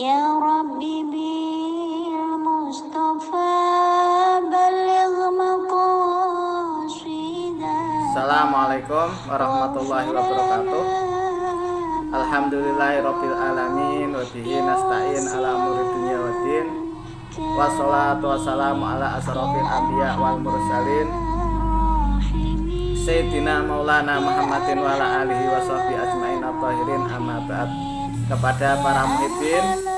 Ya Rabbi bil Mustafa baligh maqasidah. Assalamualaikum warahmatullahi wabarakatuh. Alhamdulillahirabbil alamin wa bihi nasta'in ala umuri dunya waddin. Wassalatu wassalamu ala asrofil anbiya wal mursalin Sayyidina Maulana Muhammadin wa ala alihi wa sahbihi ajmain at-tahirin, amma ba'd. Kepada para muhibbin,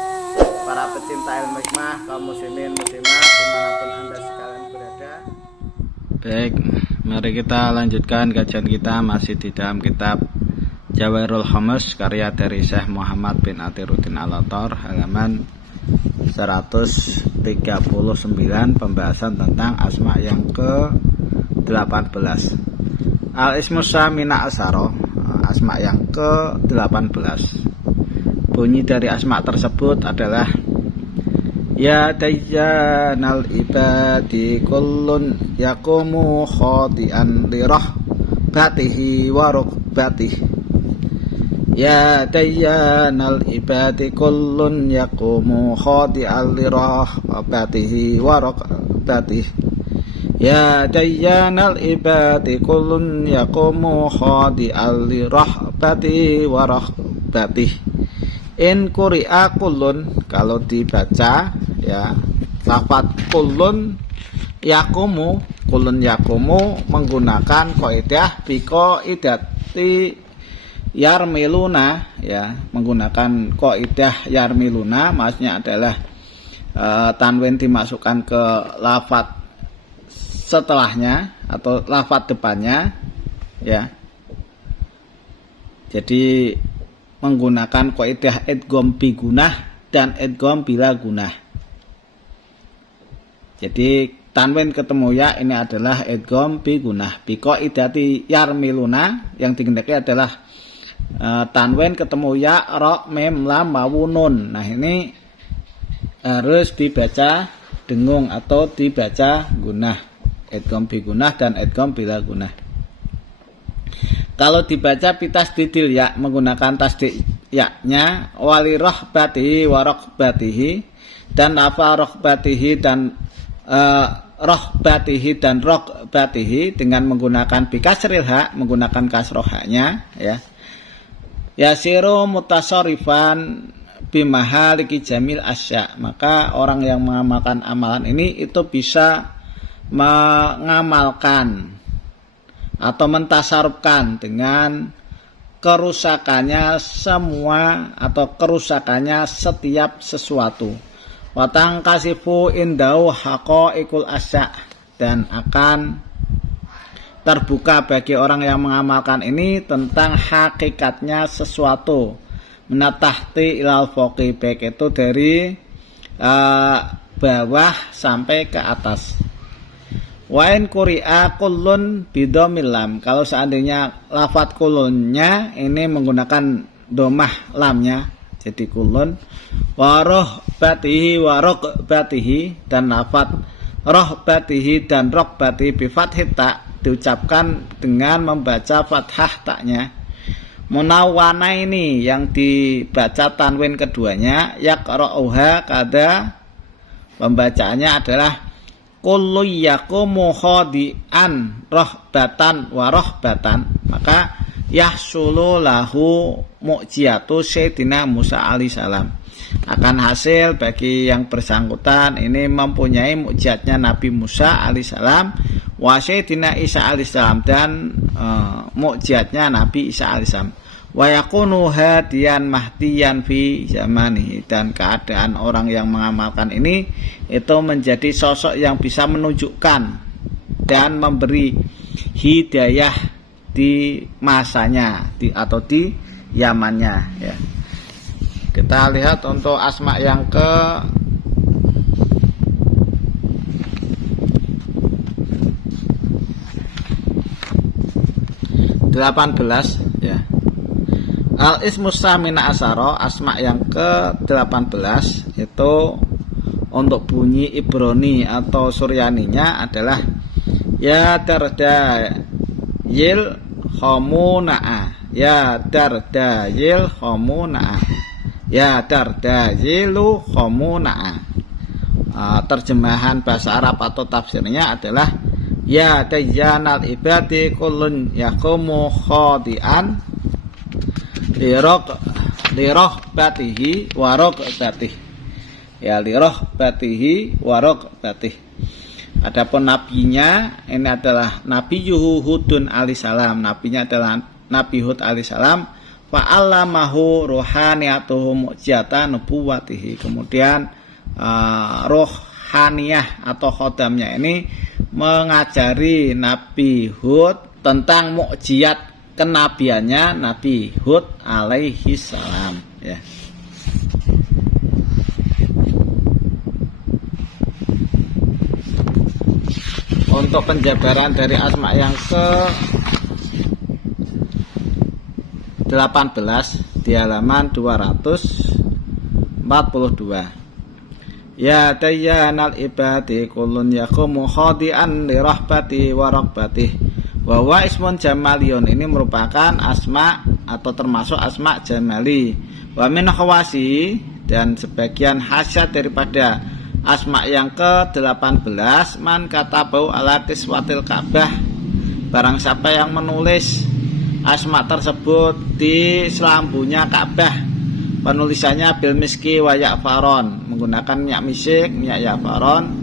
para pecinta ilmu hikmah, kaum muslimin muslimat dimanapun anda sekalian berada. Baik, mari kita lanjutkan kajian kita masih di dalam kitab Jawahirul Khamis karya dari Syekh Muhammad bin Athiruddin Al-Attar, halaman 139, pembahasan tentang asma yang ke-18. Al-ismus samina asaro, asma yang ke-18. Bunyi dari asma tersebut adalah ya dayyanal ibadi kullun yaqumu khadi'an li rahbatihi wa rukbatihi. Ya dayyanal ibadi kullun yaqumu khadi'an li rahbatihi wa rukbatihi. Ya dayyanal ibadi kullun yaqumu khadi'an li rahbatihi wa rukbatihi. In quri'a kullun, kalau dibaca ya lafaz kullun yakumu menggunakan kaidah bi qaidati yarmiluna, ya menggunakan kaidah yarmiluna, maksudnya adalah tanwin dimasukkan ke lafaz setelahnya atau lafaz depannya, ya. Jadi menggunakan kaidah idgham bi gunah dan idgham bila gunah. Jadi tanwin ketemu ya ini adalah idgham bi gunah. Bi qaidati yarmiluna, yang dikehendaki adalah tanwin ketemu ya ra mim lam wawu nun. Nah, ini harus dibaca dengung atau dibaca gunah. Idgham bi gunah dan idgham bila gunah. Kalau dibaca bitasdidil ya, menggunakan tasdid yaknya, wali rahbatihi wa rokbatihi, dan apa rokbatihi dan rohbatihi dan rokbatihi dengan menggunakan bikasril hak, menggunakan kasroh haknya, ya. Yasiru mutasarrifan bimahaliki jamil asya, maka orang yang mengamalkan amalan ini itu bisa mengamalkan atau mentasarufkan dengan kerusakannya semua atau kerusakannya setiap sesuatu. Watang kasifu indau haqaiqul asya, dan akan terbuka bagi orang yang mengamalkan ini tentang hakikatnya sesuatu. Menatahti ilal foqi, baik itu dari bawah sampai ke atas. Wa in quri'a kullun bidomil lam, kalau seandainya lafadz kullunnya ini menggunakan domah lamnya, jadi kullun. Wa rohbatihi wa rokbatihi, dan lafadz rohbatihi dan rokbatihi bi fathit ta, diucapkan dengan membaca fathah taknya. Munawwana ini yang dibaca tanwin keduanya, yaqra'uha, kada pembacaannya adalah kullu yaqumu khadi'an rohbatan wa rohbatan, maka yahsulu lahu mu'jiyatu Sayyidina Musa alaihissalam, akan hasil bagi yang bersangkutan ini mempunyai mukjizatnya Nabi Musa alaihissalam, wa Sayyidina Isa alaihissalam, dan mukjizatnya Nabi Isa alaihissalam. Wa yakunu hadiyan mahdiyan fi zamanihi, dan keadaan orang yang mengamalkan ini itu menjadi sosok yang bisa menunjukkan dan memberi hidayah di masanya, atau di zamannya, ya. Kita lihat untuk asma yang ke 18, ya. Al-ismus samina asaro, asma yang ke-18 itu untuk bunyi Ibrani atau Suryaninya adalah ya dardayil khomuna'a, ya dardayil khomuna'a. Ya tardazilu khamuna. Terjemahan bahasa Arab atau tafsirnya adalah ya tayyanal ibadi kullun yaqumu khadi'an lirahbatihi wa raqbatihi. Ya lirahbatihi wa raqbatihi. Adapun nabinya ini adalah Nabi Hudun alaihissalam. Nabinya adalah Nabi Hud alaihissalam. Fa'allamahu ruhaniyatuhu mu'jizata nubuwatihi. Kemudian rohaniyah atau khodamnya ini mengajari Nabi Hud tentang mukjizat kenabiannya Nabi Hud alaihi salam, ya. Untuk penjabaran dari asma yang ke 18 di halaman 242. Ya tayyanal ibadi kullun yaqumu khadi'an li rahbati wa rabbati. Wa huwa ismun jamaliyun, ini merupakan asma atau termasuk asma jamali. Wa min khawasi, dan sebagian khasiat daripada asma yang ke-18 man katabau ala kiswatil Ka'bah, barang siapa yang menulis asma tersebut di selambunya Ka'bah, penulisannya bil miski wa ya'faron, menggunakan minyak misik, minyak ya'faron,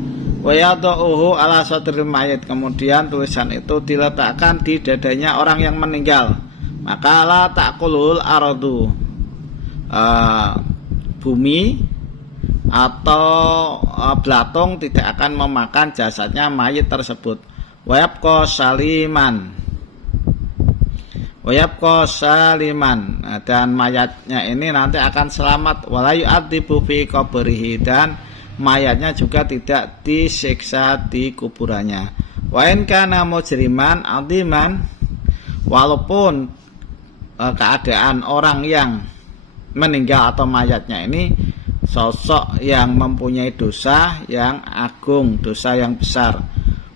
wa yad'uhu ala sadril mayit, kemudian tulisan itu diletakkan di dadanya orang yang meninggal, maka la ta'kulul ardu, bumi atau belatung tidak akan memakan jasadnya mayit tersebut. Wayabqa saliman, dan mayatnya ini nanti akan selamat. Walayu adibu fi qabrihi, dan mayatnya juga tidak disiksa di kuburannya. Wa in kana mujriman adiman, walaupun keadaan orang yang meninggal atau mayatnya ini sosok yang mempunyai dosa yang agung, dosa yang besar.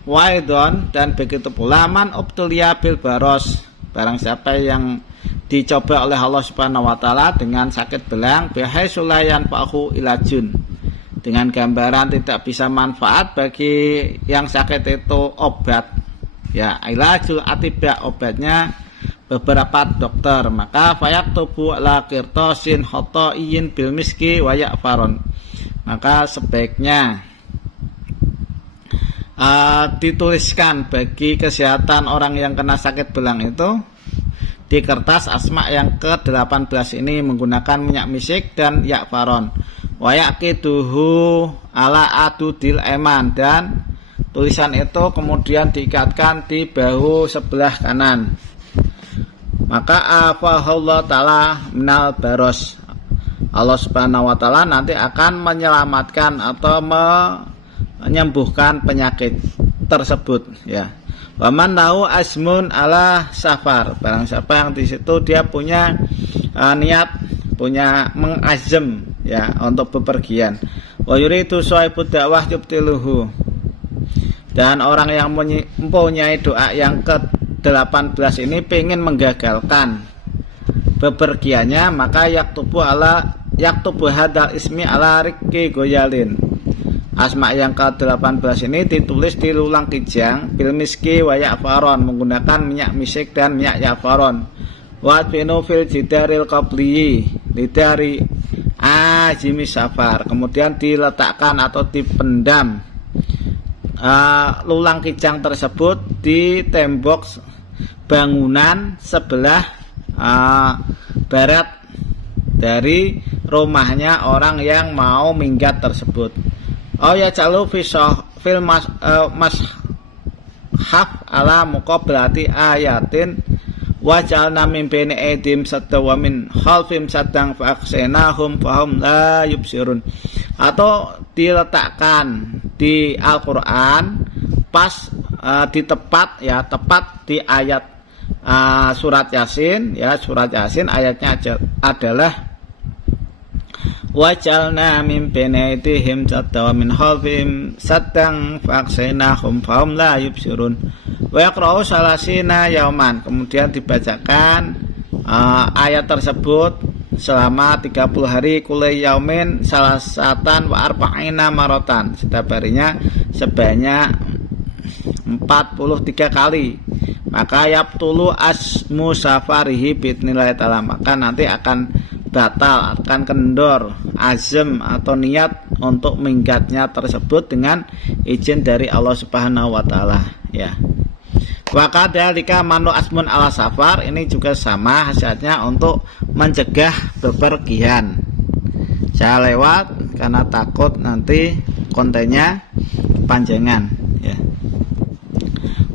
Waidon, dan begitu pula man ubtuliya bil baros, barang siapa yang dicoba oleh Allah Subhanahu wa taala dengan sakit belang, bihaisulayan fa'hu ilajun, dengan gambaran tidak bisa manfaat bagi yang sakit itu obat, ya ilajul atibak, obatnya beberapa dokter, maka fayaktubu ala qirtasin khotoiyin bil miski wa ya'faron, maka sebaiknya dituliskan bagi kesehatan orang yang kena sakit belang itu di kertas asma yang ke-18 ini menggunakan minyak misik dan ya'faron. Wa yaqiduhu ala adudil eman, dan tulisan itu kemudian diikatkan di bahu sebelah kanan. Maka afahullah ta'ala minal baros, Allah Subhanahu wa ta'ala nanti akan menyelamatkan atau menyembuhkan penyakit tersebut, ya. Waman lahu asmun ala safar, barang siapa yang di situ dia punya niat, punya mengazam, ya, untuk bepergian. Wa yuridu shahibud dakwah yubtiluhu, dan orang yang mempunyai doa yang ke-18 ini pengen menggagalkan bepergiannya, maka yaktubu hadal ismi ala riki goyalin, asma yang ke-18 ini ditulis di lulang kijang bil miski wa ya'faron, menggunakan minyak misik dan minyak ya'faron. Wa finu fil jidaril qabliyi lidari ajimi safar, kemudian diletakkan atau dipendam lulang kijang tersebut di tembok bangunan sebelah barat dari rumahnya orang yang mau minggat tersebut. Oh ya calu fil mashaf ala muqablati ayatin waj'alna min baini aidim sadda wa min khalfim saddang fa aqsaynahum fahum la yubsirun, atau diletakkan di Al-Qur'an pas di tepat di ayat surat Yasin, ya, surat Yasin ayatnya adalah wajalna min baini aydihim sadda wa min khalfihim saddang faqsaynahum fahum la yubsirun wa yaqra'u salasina yauman, kemudian dibacakan ayat tersebut selama 30 hari kulai yaumin salasatan wa arba'ina marotan, setiap harinya sebanyak 43 kali. Maka yabtulu asmu safarihi bitnilai ta'ala, maka nanti akan batal, akan kendor azam atau niat untuk minggatnya tersebut dengan izin dari Allah Subhanahu wa taala, ya. Wa kadzalika manu asmun ala safar, ini juga sama hasilnya untuk mencegah bepergian. Saya lewat karena takut nanti kontennya panjangan, ya.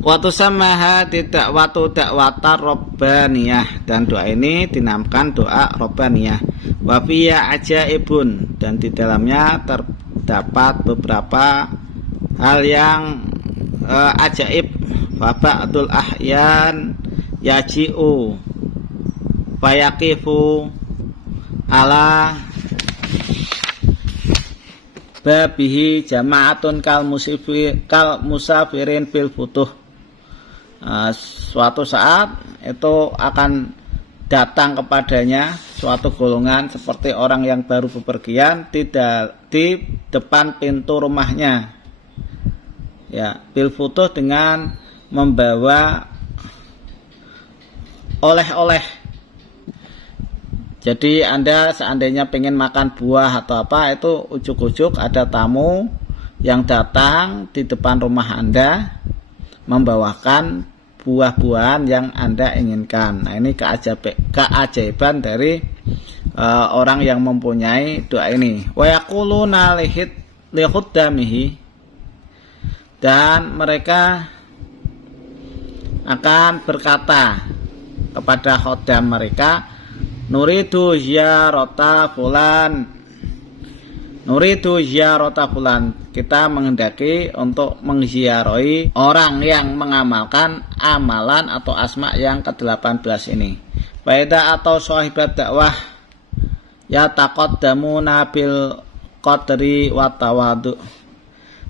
Waktu samaha tidak waktu dakwata robbaniyah, dan doa ini dinamakan doa robbaniyah. Wa fiya ajaibun, dan di dalamnya terdapat beberapa hal yang ajaib. Fa ba'dul ahyan yaji'u fayaqifu ala babihi jama'atun kal musafirin fil futuh. Suatu saat itu akan datang kepadanya suatu golongan seperti orang yang baru bepergian tidak di depan pintu rumahnya, ya, fil futuh, dengan membawa oleh-oleh. Jadi Anda seandainya pengen makan buah atau apa, itu ujuk-ujuk ada tamu yang datang di depan rumah Anda membawakan buah-buahan yang Anda inginkan. Nah, ini keajaiban dari orang yang mempunyai doa ini. Wa yaquluna li khuddamihi, dan mereka akan berkata kepada khodam mereka, nuridu ziyarata fulan, nuridu ziyarata fulan, kita menghendaki untuk mengziarahi orang yang mengamalkan amalan atau asma yang ke-18 ini. Faida atau sahibat dakwah ya taqaddamuna bil qadri wa tawadu,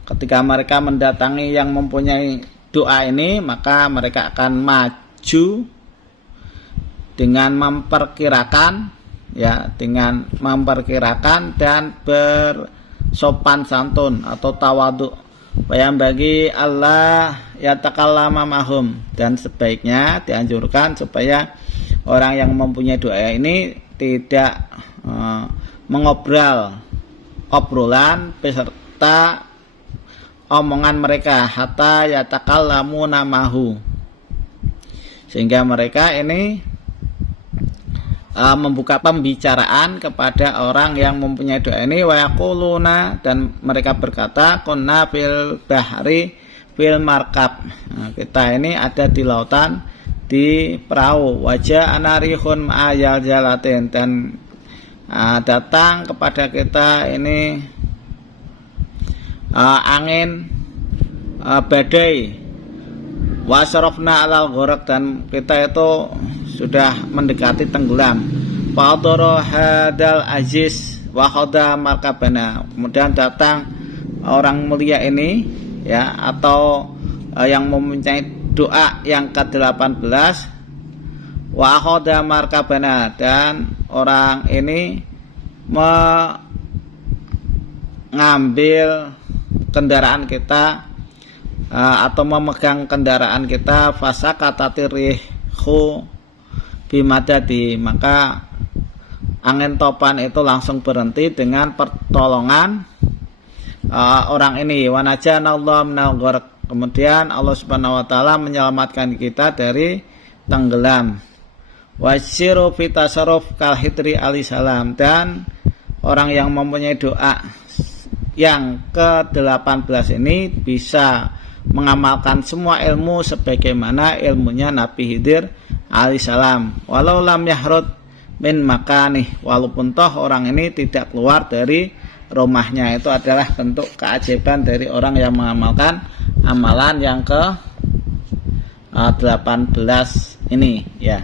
ketika mereka mendatangi yang mempunyai doa ini, maka mereka akan maju dengan memperkirakan, ya, dengan memperkirakan dan bersopan santun atau tawadhu. Bayang bagi Allah ya takallama mahum, dan sebaiknya dianjurkan supaya orang yang mempunyai doa ini tidak mengobrol obrolan beserta omongan mereka, hatta yatakallamu namahu, sehingga mereka ini membuka pembicaraan kepada orang yang mempunyai doa ini. Wa yaquluna, dan mereka berkata, kunna fil bahri fil markab, nah, kita ini ada di lautan di perahu. Wajah anarihun ma'ayal jalatin, dan datang kepada kita ini angin badai. Wasarofna alal ghorak, dan kita itu sudah mendekati tenggelam. Fa'adoro hadal aziz wa khoda markabana, kemudian datang orang mulia ini, ya, atau yang mempunyai doa yang ke-18, wa khoda markabana, dan orang ini mengambil kendaraan kita atau memegang kendaraan kita. Fasa katatirihhu bimadadi, maka angin topan itu langsung berhenti dengan pertolongan orang ini. Wanajanallahu minal gharq, kemudian Allah Subhanahu wa taala menyelamatkan kita dari tenggelam. Wasiru fitasaruf kal hitri alaihissalam, dan orang yang mempunyai doa yang ke-18 ini bisa mengamalkan semua ilmu sebagaimana ilmunya Nabi Khidir alaihissalam. Walau lam yahrud min makanih, walaupun toh orang ini tidak keluar dari rumahnya. Itu adalah bentuk keajaiban dari orang yang mengamalkan amalan yang ke-18 ini, ya.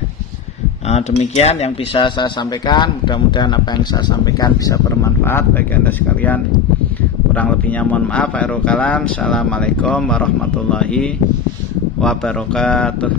Demikian yang bisa saya sampaikan. Mudah-mudahan apa yang saya sampaikan bisa bermanfaat bagi Anda sekalian. Kurang lebihnya mohon maaf. Khairul kalam. Assalamualaikum warahmatullahi wabarakatuh.